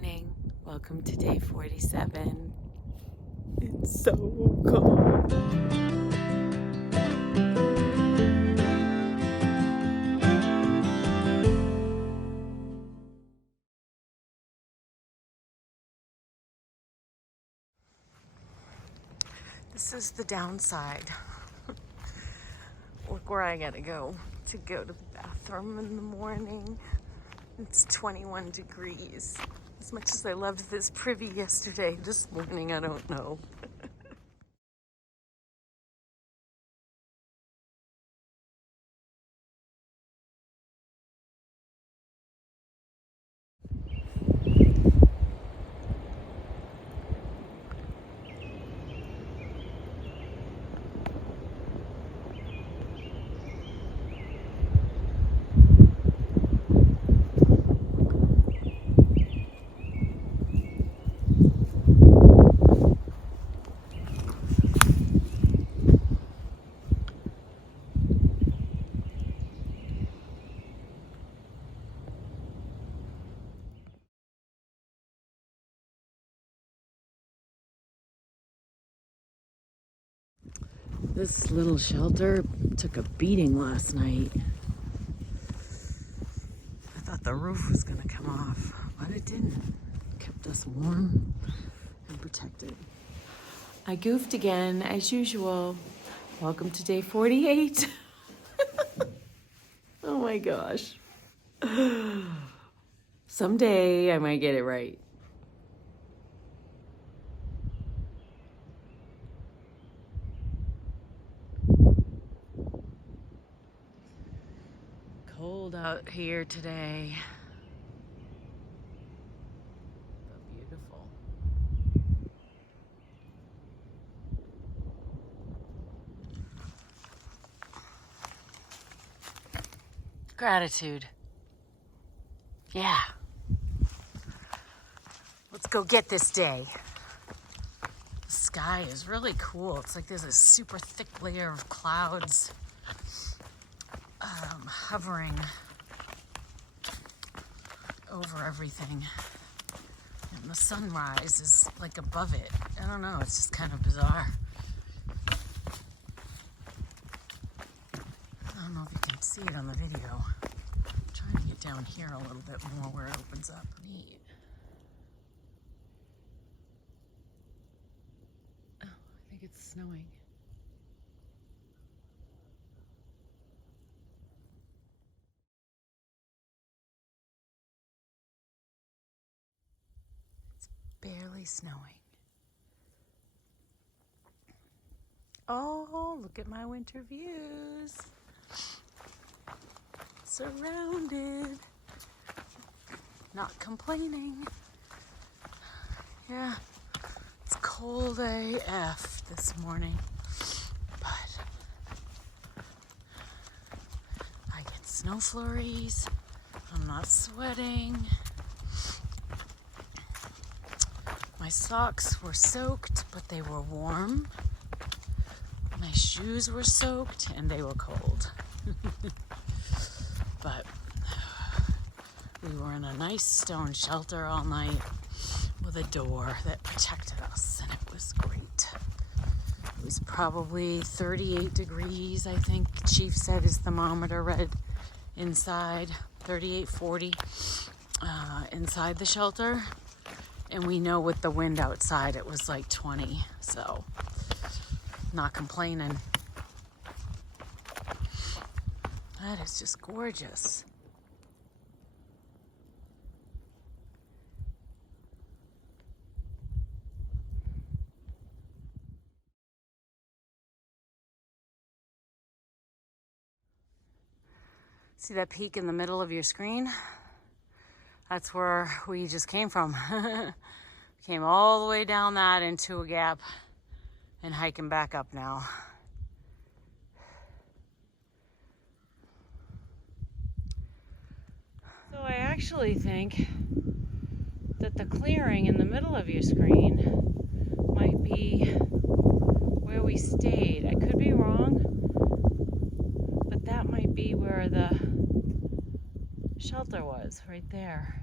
morning. Welcome to day 47. It's so cold. This is the downside. Look where I gotta go to the bathroom in the morning. It's 21 degrees. As much as I loved this privy yesterday, this morning I don't know. This little shelter took a beating last night. I thought the roof was gonna come off, but it didn't. It kept us warm and protected. I goofed again, as usual. Welcome to day 48. Oh my gosh. Someday I might get it right. Cold out here today. But beautiful. Gratitude. Yeah. Let's go get this day. The sky is really cool. It's like there's a super thick layer of clouds hovering over everything. And the sunrise is like above it. I don't know, it's just kind of bizarre. I don't know if you can see it on the video. I'm trying to get down here a little bit more where it opens up. Neat. Oh, I think it's snowing. It's barely snowing. Oh, look at my winter views. Surrounded. Not complaining. Yeah, it's cold AF this morning, but I get snow flurries. I'm not sweating. My socks were soaked, but they were warm. My shoes were soaked and they were cold. But we were in a nice stone shelter all night with a door that protected us, and it was great. It was probably 38 degrees, I think Chief said his thermometer read inside, 38, 40 inside the shelter. And we know with the wind outside it was like 20, so not complaining. That is just gorgeous. See that peak in the middle of your screen? That's where we just came from. Came all the way down that into a gap and hiking back up now. So I actually think that the clearing in the middle of your screen might be where we stayed. I could be wrong, but that might be where the shelter was, right there.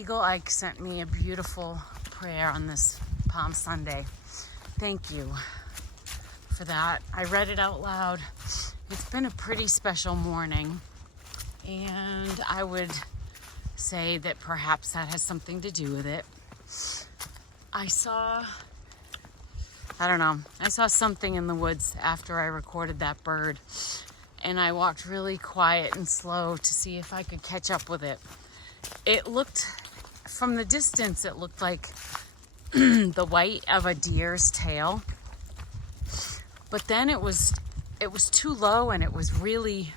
Eagle Ike sent me a beautiful prayer on this Palm Sunday. Thank you for that. I read it out loud. It's been a pretty special morning, and I would say that perhaps that has something to do with it. I saw something in the woods after I recorded that bird, and I walked really quiet and slow to see if I could catch up with it. It looked, from the distance, it looked like the white of a deer's tail, but then it was too low, and the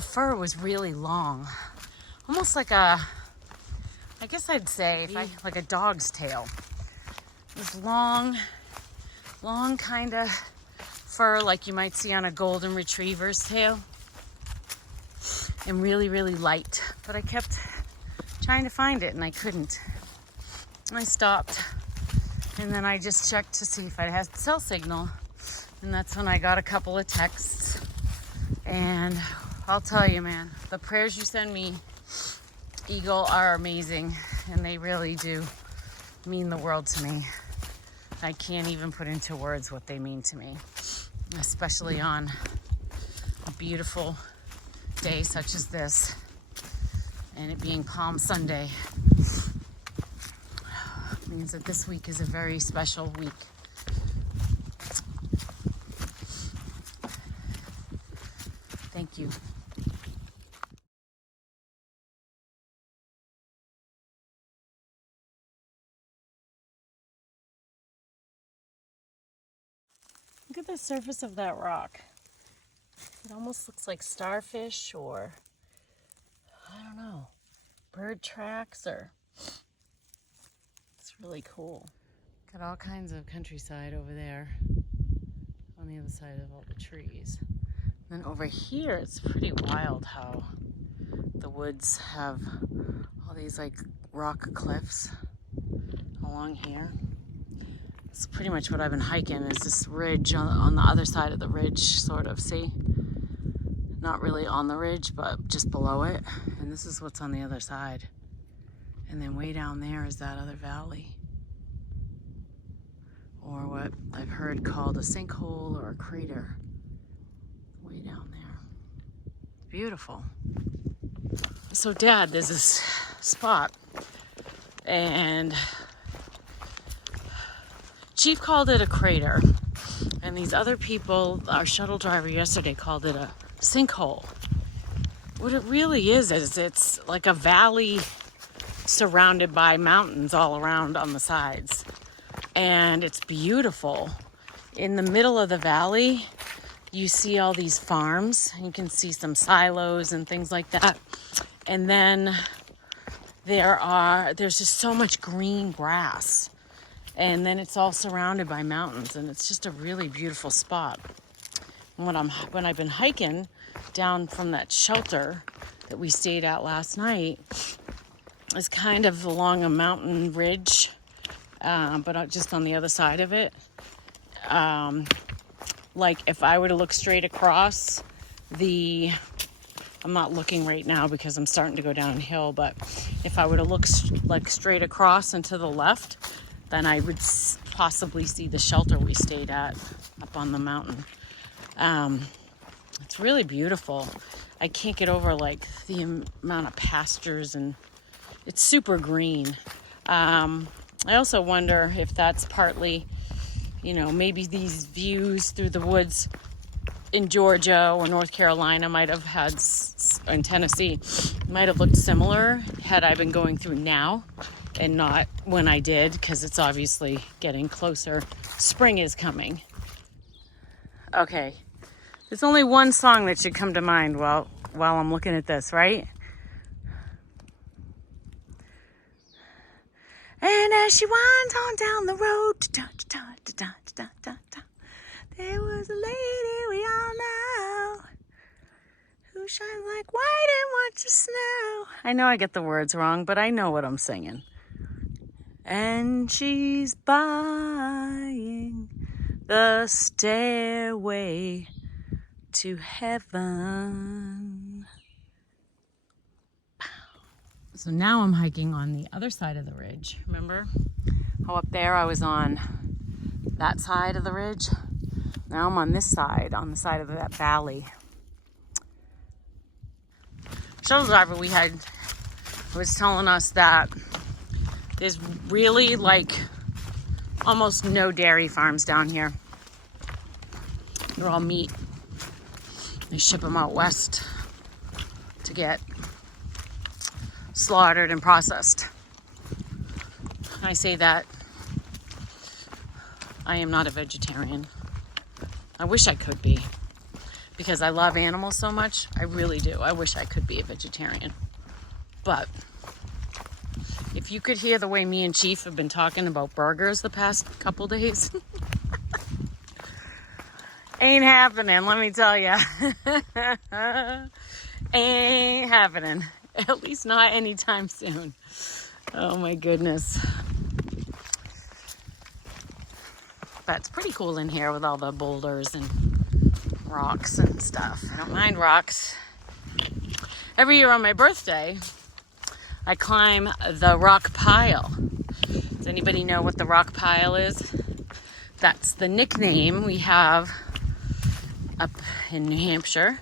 fur was really long, almost like I guess I'd say like a dog's tail. It was long kind of fur like you might see on a golden retriever's tail, and really, really light. But I kept trying to find it and I couldn't. I stopped, and then I just checked to see if I had cell signal, and that's when I got a couple of texts. And I'll tell you, man, the prayers you send me, Eagle, are amazing, and they really do mean the world to me. I can't even put into words what they mean to me, especially on a beautiful day such as this, and it being Palm Sunday. It means that this week is a very special week. Thank you. Look at the surface of that rock. It almost looks like starfish, or I don't know, bird tracks, or it's really cool. Got all kinds of countryside over there on the other side of all the trees. And then over here, it's pretty wild how the woods have all these like rock cliffs along here. It's pretty much what I've been hiking, is this ridge on the other side of the ridge, sort of, see? Not really on the ridge, but just below it. And this is what's on the other side. And then way down there is that other valley, or what I've heard called a sinkhole or a crater. Way down there. Beautiful. So Dad, there's this spot, and Chief called it a crater, and these other people, our shuttle driver yesterday, called it a sinkhole. What it really is it's like a valley surrounded by mountains all around on the sides, and it's beautiful. In the middle of the valley, you see all these farms. You can see some silos and things like that, and then there's just so much green grass. And then it's all surrounded by mountains, and it's just a really beautiful spot. And when I've been hiking down from that shelter that we stayed at last night, it's kind of along a mountain ridge, but just on the other side of it. Like if I were to look straight across I'm not looking right now because I'm starting to go downhill, but if I were to look like straight across and to the left, then I would possibly see the shelter we stayed at up on the mountain. It's really beautiful. I can't get over like the amount of pastures, and it's super green. I also wonder if that's partly, maybe these views through the woods in Georgia or North Carolina might have had, in Tennessee, might have looked similar had I been going through now and not when I did, because it's obviously getting closer. Spring is coming. Okay, there's only one song that should come to mind while I'm looking at this, right? And as she winds on down the road, there was a lady we all know who shines like white in winter snow. I know I get the words wrong, but I know what I'm singing. And she's buying the stairway to heaven. So now I'm hiking on the other side of the ridge. Remember how up there I was on that side of the ridge? Now I'm on this side, on the side of that valley. Shuttle driver we had was telling us that there's really like almost no dairy farms down here. They're all meat. They ship them out west to get slaughtered and processed. I say that I am not a vegetarian. I wish I could be, because I love animals so much. I really do. I wish I could be a vegetarian. But if you could hear the way me and Chief have been talking about burgers the past couple days, ain't happening, let me tell ya. Ain't happening. At least not anytime soon. Oh my goodness. But it's pretty cool in here with all the boulders and rocks and stuff. I don't mind rocks. Every year on my birthday, I climb the rock pile. Does anybody know what the rock pile is? That's the nickname we have up in New Hampshire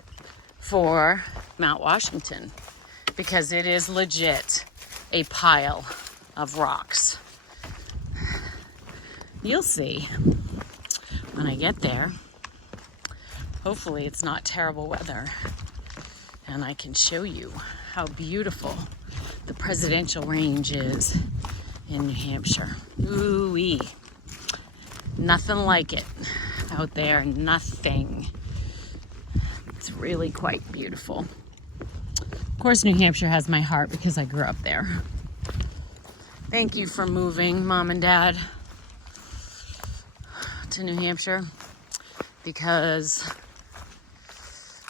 for Mount Washington, because it is legit a pile of rocks. You'll see when I get there. Hopefully it's not terrible weather and I can show you how beautiful the Presidential Range is in New Hampshire. Ooh-wee. Nothing like it out there, nothing. It's really quite beautiful. Of course, New Hampshire has my heart because I grew up there. Thank you for moving, Mom and Dad, to New Hampshire, because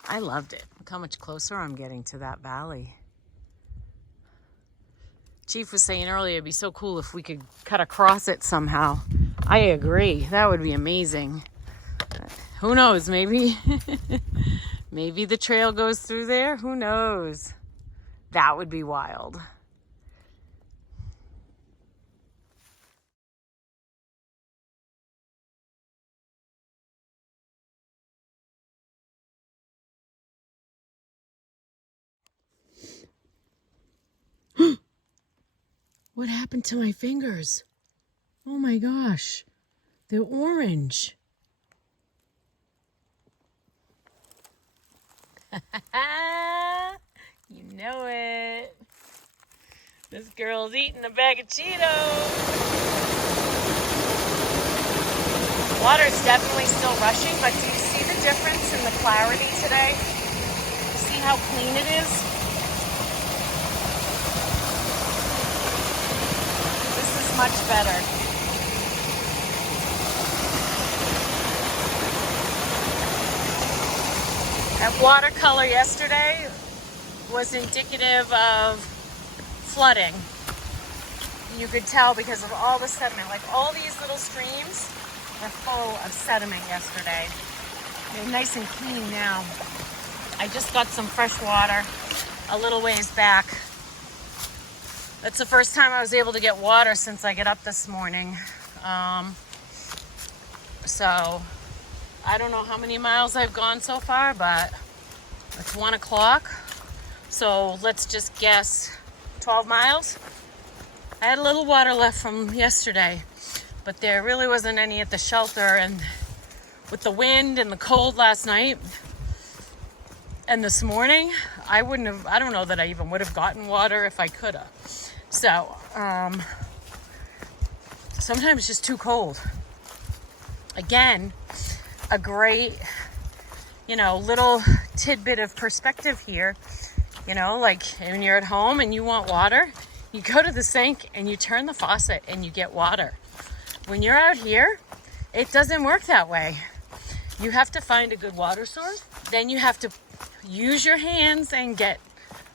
I loved it. Look how much closer I'm getting to that valley. Chief was saying earlier it'd be so cool if we could cut across it somehow. I agree. That would be amazing. Who knows? Maybe maybe the trail goes through there. Who knows? That would be wild. What happened to my fingers? Oh my gosh. They're orange. You know it. This girl's eating a bag of Cheetos. Water's definitely still rushing, but do you see the difference in the clarity today? See how clean it is? This is much better. That watercolor yesterday was indicative of flooding. You could tell because of all the sediment. Like all these little streams were full of sediment yesterday. They're nice and clean now. I just got some fresh water a little ways back. That's the first time I was able to get water since I get up this morning. So I don't know how many miles I've gone so far, but it's 1 o'clock. So let's just guess 12 miles. I had a little water left from yesterday, but there really wasn't any at the shelter. And with the wind and the cold last night and this morning, I don't know that I even would have gotten water if I could have. So, sometimes it's just too cold. Again, a great, little tidbit of perspective here. Like when you're at home and you want water, you go to the sink and you turn the faucet and you get water. When you're out here, it doesn't work that way. You have to find a good water source. Then you have to use your hands and get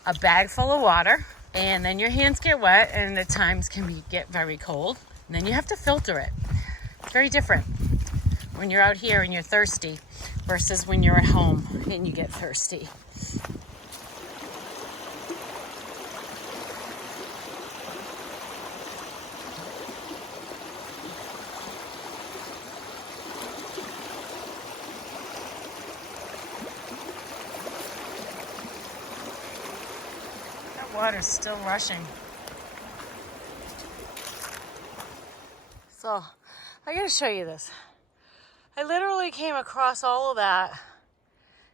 a bag full of water. And then your hands get wet and at times can get very cold. And then you have to filter it. It's very different when you're out here and you're thirsty versus when you're at home and you get thirsty. water's still rushing. So, I gotta show you this. I literally came across all of that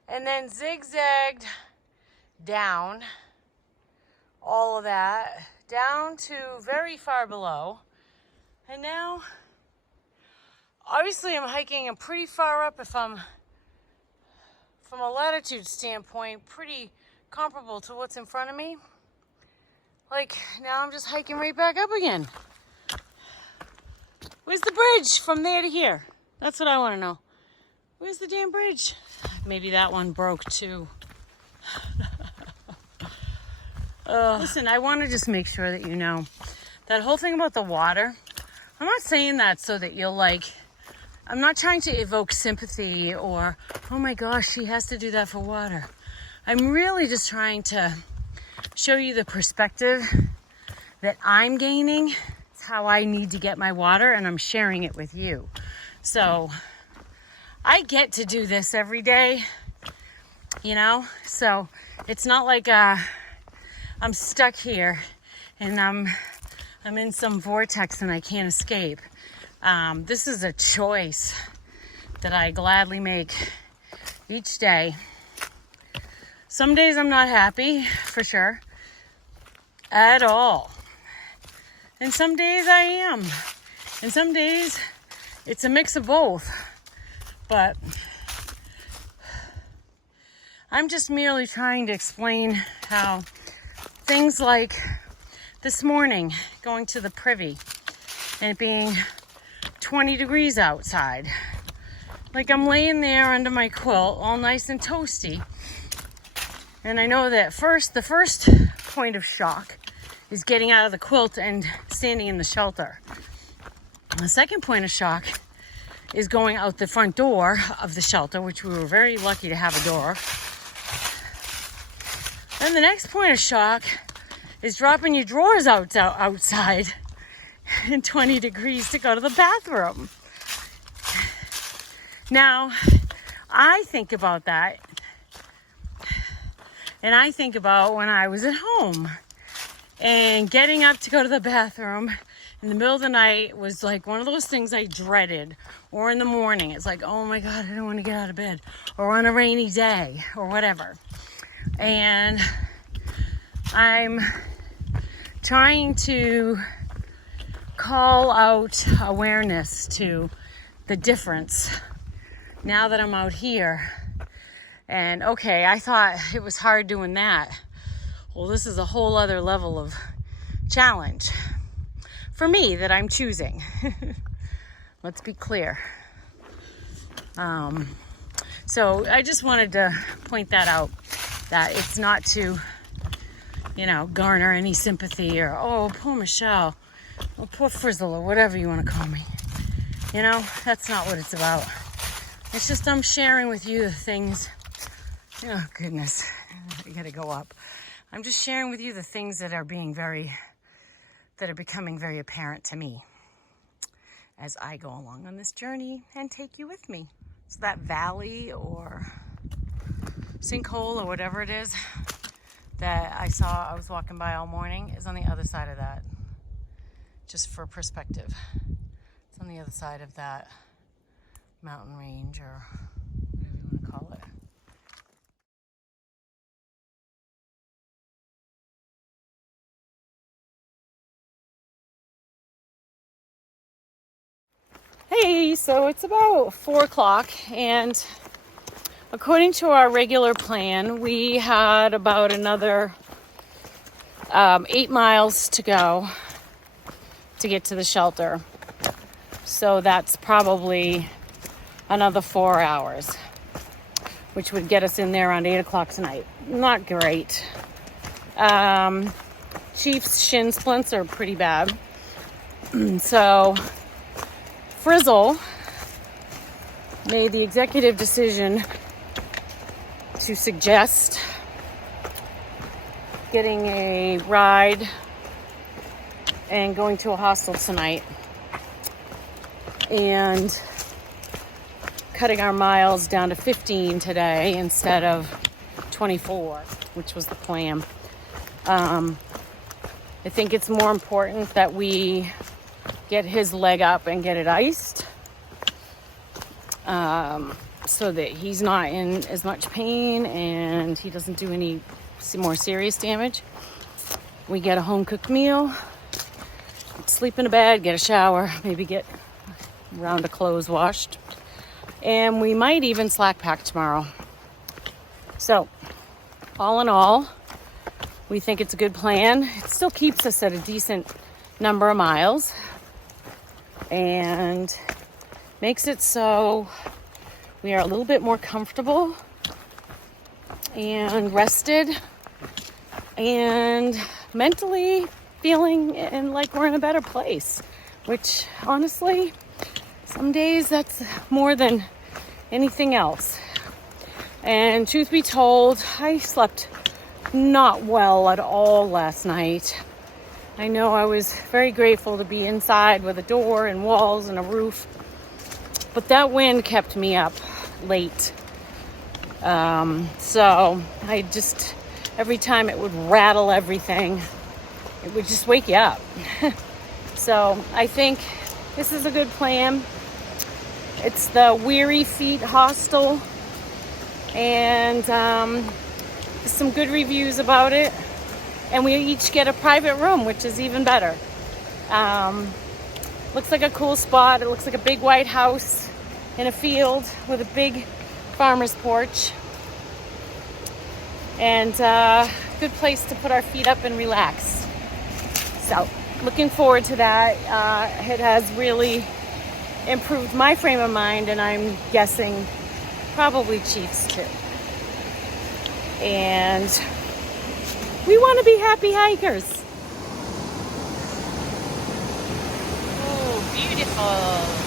and then zigzagged down all of that, down to very far below. And now, obviously I'm hiking pretty far up if I'm, from a latitude standpoint, pretty comparable to what's in front of me. Like, now I'm just hiking right back up again. Where's the bridge from there to here? That's what I want to know. Where's the damn bridge? Maybe that one broke too. Listen, I want to just make sure that you know that whole thing about the water. I'm not saying that so that you'll like, I'm not trying to evoke sympathy or, oh my gosh, she has to do that for water. I'm really just trying to show you the perspective that I'm gaining. It's how I need to get my water, and I'm sharing it with you. So I get to do this every day, you know? So it's not like I'm stuck here and I'm in some vortex and I can't escape. This is a choice that I gladly make each day. Some days I'm not happy, for sure, at all. And some days I am. And some days it's a mix of both. But I'm just merely trying to explain how things like this morning going to the privy and it being 20 degrees outside. Like I'm laying there under my quilt all nice and toasty. And I know that the first point of shock is getting out of the quilt and standing in the shelter. The second point of shock is going out the front door of the shelter, which we were very lucky to have a door. Then the next point of shock is dropping your drawers outside in 20 degrees to go to the bathroom. Now, I think about that, and I think about when I was at home and getting up to go to the bathroom in the middle of the night was like one of those things I dreaded. Or in the morning, it's like, oh my God, I don't want to get out of bed. Or on a rainy day or whatever. And I'm trying to call out awareness to the difference now that I'm out here. And okay, I thought it was hard doing that. Well, this is a whole other level of challenge for me that I'm choosing. Let's be clear. So I just wanted to point that out, that it's not to, garner any sympathy or, oh, poor Michelle, or poor Frizzle, or whatever you want to call me. That's not what it's about. It's just I'm sharing with you the things, oh goodness, I gotta go up. I'm just sharing with you the things that are becoming very apparent to me as I go along on this journey and take you with me. So that valley or sinkhole or whatever it is that I was walking by all morning is on the other side of that. Just for perspective. It's on the other side of that mountain range or whatever you want to call it. Hey, so it's about 4 o'clock, and according to our regular plan, we had about another 8 miles to go to get to the shelter. So that's probably another 4 hours, which would get us in there around 8 o'clock tonight. Not great. Chief's shin splints are pretty bad. So Frizzle made the executive decision to suggest getting a ride and going to a hostel tonight and cutting our miles down to 15 today instead of 24, which was the plan. I think it's more important that we get his leg up and get it iced, so that he's not in as much pain and he doesn't do any more serious damage. We get a home cooked meal, sleep in a bed, get a shower, maybe get a round of clothes washed, and we might even slack pack tomorrow. So all in all, we think it's a good plan. It still keeps us at a decent number of miles and makes it so we are a little bit more comfortable and rested and mentally feeling and like we're in a better place, which honestly, some days that's more than anything else. And truth be told, I slept not well at all last night. I know I was very grateful to be inside with a door and walls and a roof, but that wind kept me up late. So I just, every time it would rattle everything, it would just wake you up. So I think this is a good plan. It's the Weary Feet Hostel, and there's some good reviews about it. And we each get a private room, which is even better. Looks like a cool spot. It looks like a big white house in a field with a big farmer's porch. And good place to put our feet up and relax. So looking forward to that. It has really improved my frame of mind, and I'm guessing probably Chief's too. And we want to be happy hikers. Oh, beautiful.